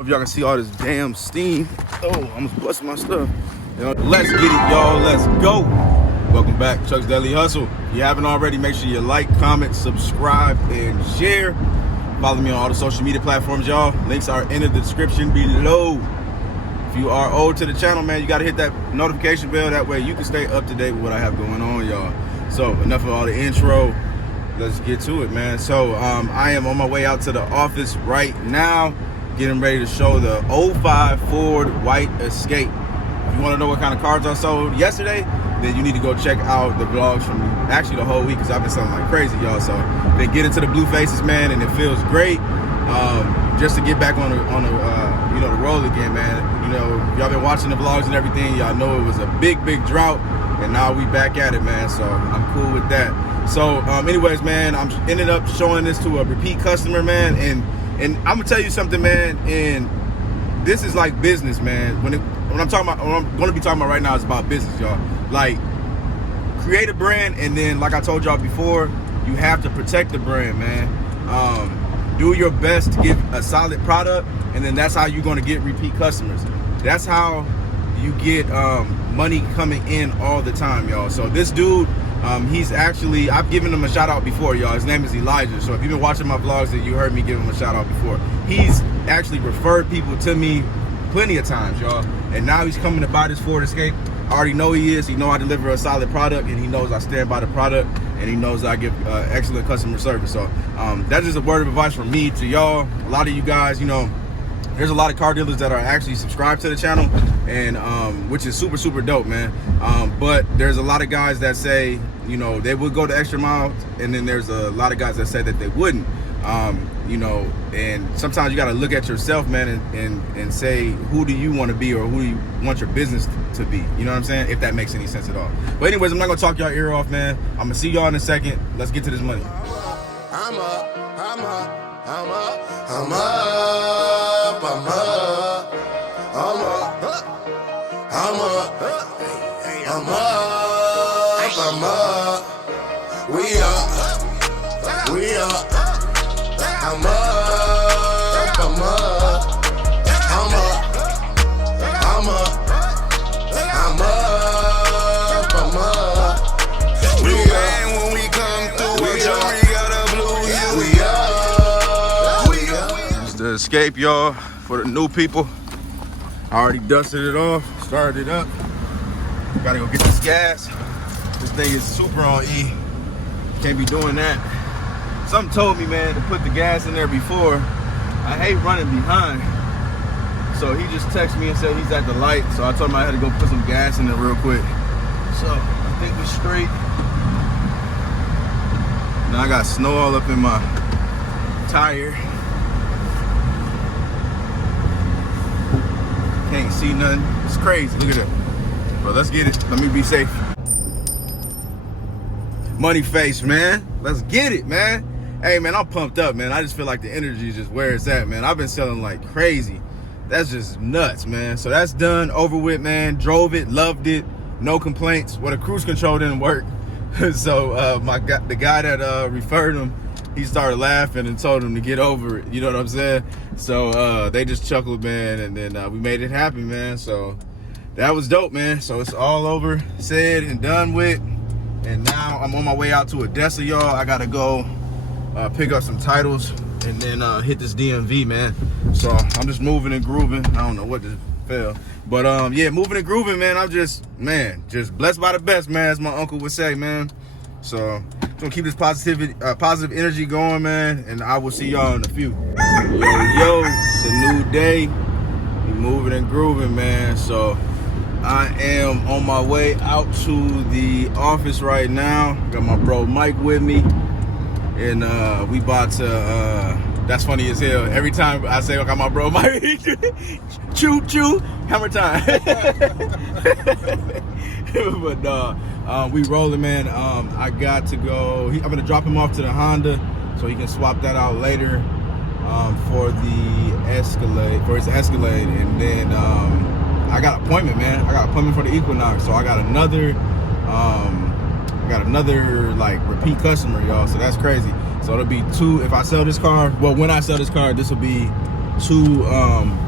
If y'all can see all this damn steam. Oh, I'm almost busting my stuff. Let's get it, y'all. Let's go. Welcome back, Chuck's Daily Hustle. If you haven't already, make sure you like, comment, subscribe, and share. Follow me on all the social media platforms, y'all. Links are in the description below. If you are old to the channel, man, you got to hit that notification bell. That way you can stay up to date with what I have going on, y'all. So enough of all the intro. Let's get to it, man. So I am on my way out to the office right now, getting ready to show the 05 Ford White Escape. If you want to know what kind of cars I sold yesterday, then you need to go check out the vlogs from actually the whole week, because I've been selling like crazy, y'all. So they get into the blue faces, man, and it feels great. Just to get back on the road again, man. You know, y'all been watching the vlogs and everything. Y'all know it was a big drought, and now we back at it, man. So I'm cool with that. So anyways, man, I'm ended up showing this to a repeat customer, man, and I'm gonna tell you something, man. And this is like business, man. When I'm talking about, what I'm gonna be talking about right now is about business, y'all. Like, create a brand, and then, like I told y'all before, you have to protect the brand, man. Do your best to get a solid product, and then that's how you're gonna get repeat customers. That's how you get money coming in all the time, y'all. So this dude, he's actually, I've given him a shout out before, y'all. His name is Elijah. So if you've been watching my vlogs, then you heard me give him a shout out before. He's actually referred people to me plenty of times, y'all. And now he's coming to buy this Ford Escape. I already know he is. He know I deliver a solid product, and he knows I stand by the product, and he knows I give excellent customer service. So that's just a word of advice from me to y'all. A lot of you guys, you know, there's a lot of car dealers that are actually subscribed to the channel, and which is super dope, man. But there's a lot of guys that say, you know, they would go the extra mile, and then there's a lot of guys that say that they wouldn't. You know, and sometimes you got to look at yourself, man, and say, who do you want to be, or who do you want your business to be? You know what I'm saying? If that makes any sense at all. But anyways, I'm not gonna talk y'all ear off, man. I'm gonna see y'all in a second. Let's get to this money. I'm up. We up. I'm up. We ran when we come through. We got a blue. We up. This is the Escape, y'all, for the new people. I already dusted it off, started it up. Gotta go get this gas. This thing is super on E. Can't be doing that. Something told me, man, to put the gas in there before. I hate running behind. So he just texted me and said he's at the light. So I told him I had to go put some gas in there real quick. So I think we're straight. Now I got snow all up in my tire. Can't see nothing. It's crazy. Look at that. But let's get it. Let me be safe. Money face, man. Let's get it, man. Hey, man, I'm pumped up, man. I just feel like the energy is just where it's at, man. I've been selling like crazy. That's just nuts, man. So that's done, over with, man. Drove it, loved it, no complaints. Well, the cruise control didn't work. So the guy that referred him, he started laughing and told him to get over it. You know what I'm saying? So they just chuckled, man, and then we made it happen, man. So that was dope, man. So it's all over, said and done with. And now I'm on my way out to Odessa, y'all. I gotta go pick up some titles and then hit this DMV, man. So I'm just moving and grooving. I don't know what just fell, but yeah, moving and grooving, man. I'm just blessed by the best, man, as my uncle would say, man. So gonna keep this positive energy going, man, and I will see y'all in a few. Yo, it's a new day. We moving and grooving, man. So I am on my way out to the office right now. Got my bro Mike with me, and we about to that's funny as hell. Every time I say I got my bro Mike, choo hammer time. But we rolling, man. I got to go. I'm gonna drop him off to the Honda so he can swap that out later for the Escalade, for his Escalade, and then I got an appointment, man. I got an appointment for the Equinox, so I got another like repeat customer, y'all. So that's crazy. So it'll be two. If I sell this car, well, when I sell this car, this will be 2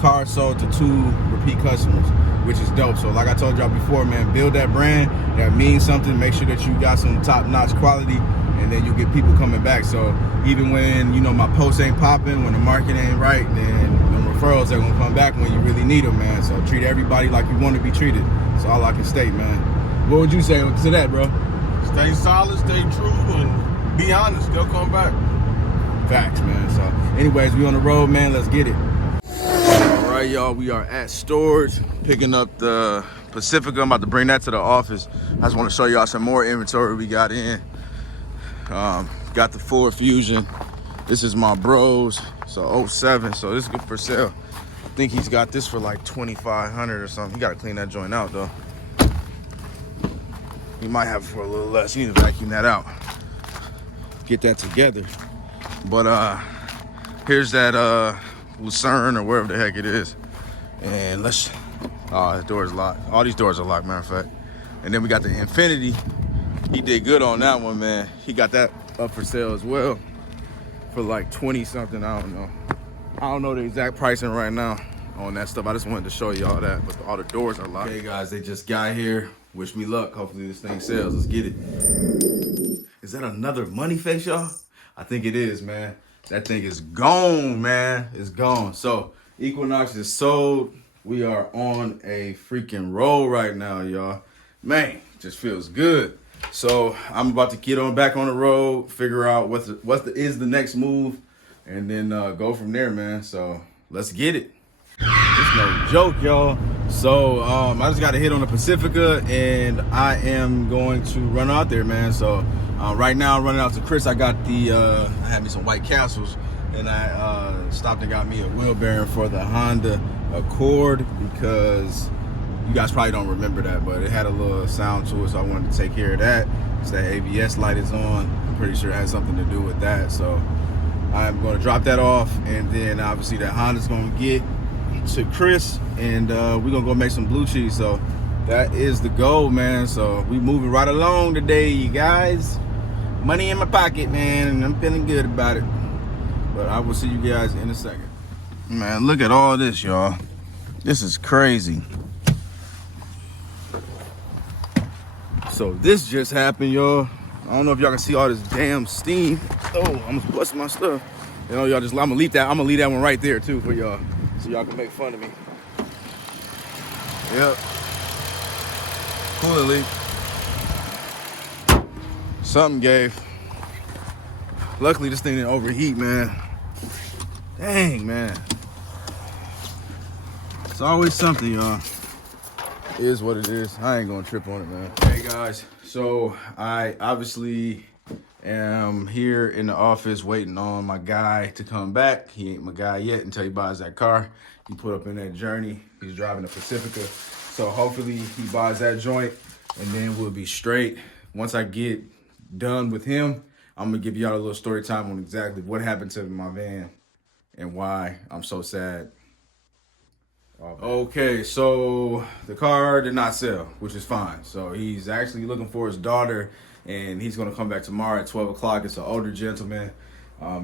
cars sold to 2 repeat customers, which is dope. So like I told y'all before, man, build that brand. That means something. Make sure that you got some top-notch quality, and then you get people coming back. So even when, you know, my posts ain't popping, when the market ain't right, then the referrals are gonna come back when you really need them, man. So treat everybody like you want to be treated. That's all I can state, man. What would you say to that, bro? Stay solid, stay true, and be honest. They'll come back. Facts, man. So anyways, we on the road, man. Let's get it. All right, y'all, we are at storage picking up the Pacifica. I'm about to bring that to the office. I just want to show y'all some more inventory we got in. Got the Ford Fusion. This is my bros, so 07, so this is good for sale. I think he's got this for like 2,500 or something. He got to clean that joint out though. He might have it for a little less. You need to vacuum that out, get that together. But here's that Lucerne or wherever the heck it is. And let's, oh, the door is locked. All these doors are locked, matter of fact. And then we got the Infinity. He did good on that one, man. He got that up for sale as well for like 20 something, I don't know. I don't know the exact pricing right now on that stuff. I just wanted to show y'all that, but all the doors are locked. Okay guys, they just got here. Wish me luck. Hopefully this thing sells. Let's get it. Is that another money face, y'all? I think it is, man. That thing is gone, man. It's gone. So Equinox is sold. We are on a freaking roll right now, y'all. Man, just feels good. So I'm about to get on back on the road, figure out what is the next move, and then go from there, man. So let's get it. It's no joke, y'all. So I just got a hit on the Pacifica, and I am going to run out there, man. So right now I'm running out to Chris. I got the I had me some White Castles, and I stopped and got me a wheel bearing for the Honda Accord, because you guys probably don't remember that, but it had a little sound to it, so I wanted to take care of that. So that ABS light is on. I'm pretty sure it has something to do with that. So I'm going to drop that off, and then obviously that Honda's going to get to Chris, and we're gonna go make some blue cheese. So that is the goal, man. So we moving right along today, you guys. Money in my pocket, man, and I'm feeling good about it. But I will see you guys in a second. Man, look at all this, y'all. This is crazy. So this just happened, y'all. I don't know if y'all can see all this damn steam. Oh, I almost busted my stuff. You know, y'all just, I'm gonna leave that one right there too for y'all, so y'all can make fun of me. Yep. Cooling leak. Something gave. Luckily this thing didn't overheat, man. Dang, man. It's always something, y'all. It is what it is. I ain't gonna trip on it, man. Hey guys, so I obviously am here in the office waiting on my guy to come back. He ain't my guy yet until he buys that car. He put up in that Journey. He's driving a Pacifica. So hopefully he buys that joint, and then we'll be straight. Once I get done with him, I'm gonna give y'all a little story time on exactly what happened to my van and why I'm so sad. Okay, so the car did not sell, which is fine. So he's actually looking for his daughter, and he's gonna come back tomorrow at 12 o'clock. It's an older gentleman.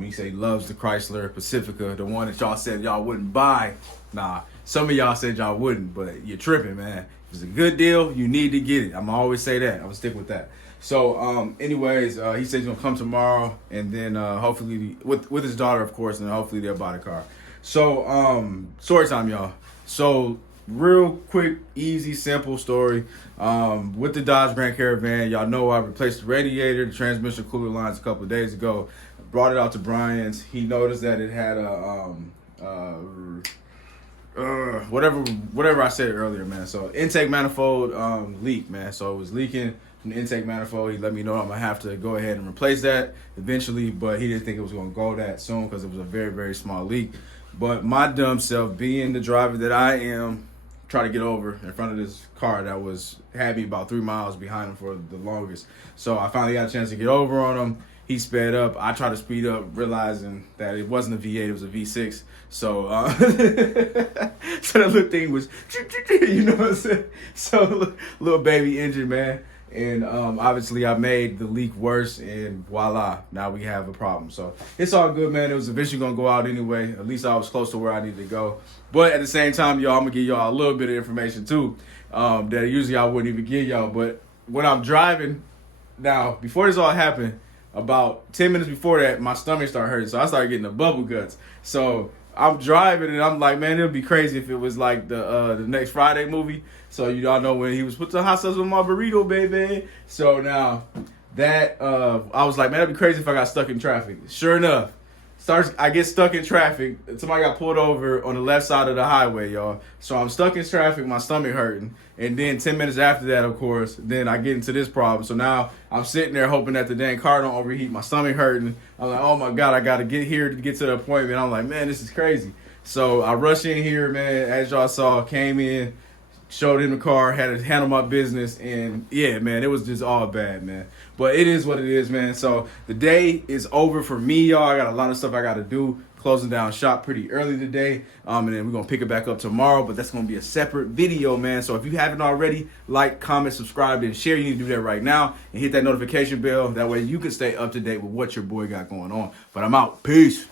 He said he loves the Chrysler Pacifica, the one that y'all said y'all wouldn't buy. Nah, some of y'all said y'all wouldn't, but you're tripping, man. If it's a good deal, you need to get it. I'm always say that. I'm gonna stick with that. So anyways, he said he's gonna come tomorrow, and then hopefully with his daughter, of course, and hopefully they'll buy the car. So story time, y'all. So real quick, easy, simple story. With the Dodge Grand Caravan, y'all know I replaced the radiator, the transmission cooler lines a couple of days ago. Brought it out to Brian's. He noticed that it had a whatever I said earlier, man. So intake manifold leak, man. So it was leaking from the intake manifold. He let me know I'm gonna have to go ahead and replace that eventually, but he didn't think it was gonna go that soon because it was a very, very small leak. But my dumb self, being the driver that I am, try to get over in front of this car that had me about 3 miles behind him for the longest. So I finally got a chance to get over on him. He sped up. I tried to speed up, realizing that it wasn't a V8, it was a V6. So, so that little thing was, you know what I'm saying? So little baby engine, man. And obviously I made the leak worse, and voila, now we have a problem. So it's all good, man. It was eventually gonna go out anyway. At least I was close to where I needed to go. But at the same time, y'all, I'm gonna give y'all a little bit of information too, that usually I wouldn't even give y'all. But when I'm driving, now before this all happened, about 10 minutes before that, my stomach started hurting. So I started getting the bubble guts. So I'm driving and I'm like, man, it would be crazy if it was like the next Friday movie. So you all know when he was put the hot sauce on my burrito, baby. So now that I was like, man, that'd be crazy if I got stuck in traffic. Sure enough, I get stuck in traffic. Somebody got pulled over on the left side of the highway, y'all. So I'm stuck in traffic, my stomach hurting. And then 10 minutes after that, of course, then I get into this problem. So now I'm sitting there hoping that the dang car don't overheat. My stomach hurting. I'm like, oh my God, I got to get here to get to the appointment. I'm like, man, this is crazy. So I rush in here, man, as y'all saw, came in, showed him the car, had to handle my business, and yeah, man, it was just all bad, man. But it is what it is, man. So the day is over for me, y'all. I got a lot of stuff I got to do. Closing down shop pretty early today, and then we're gonna pick it back up tomorrow. But that's gonna be a separate video, man. So if you haven't already, like, comment, subscribe, and share. You need to do that right now and hit that notification bell. That way you can stay up to date with what your boy got going on. But I'm out. Peace.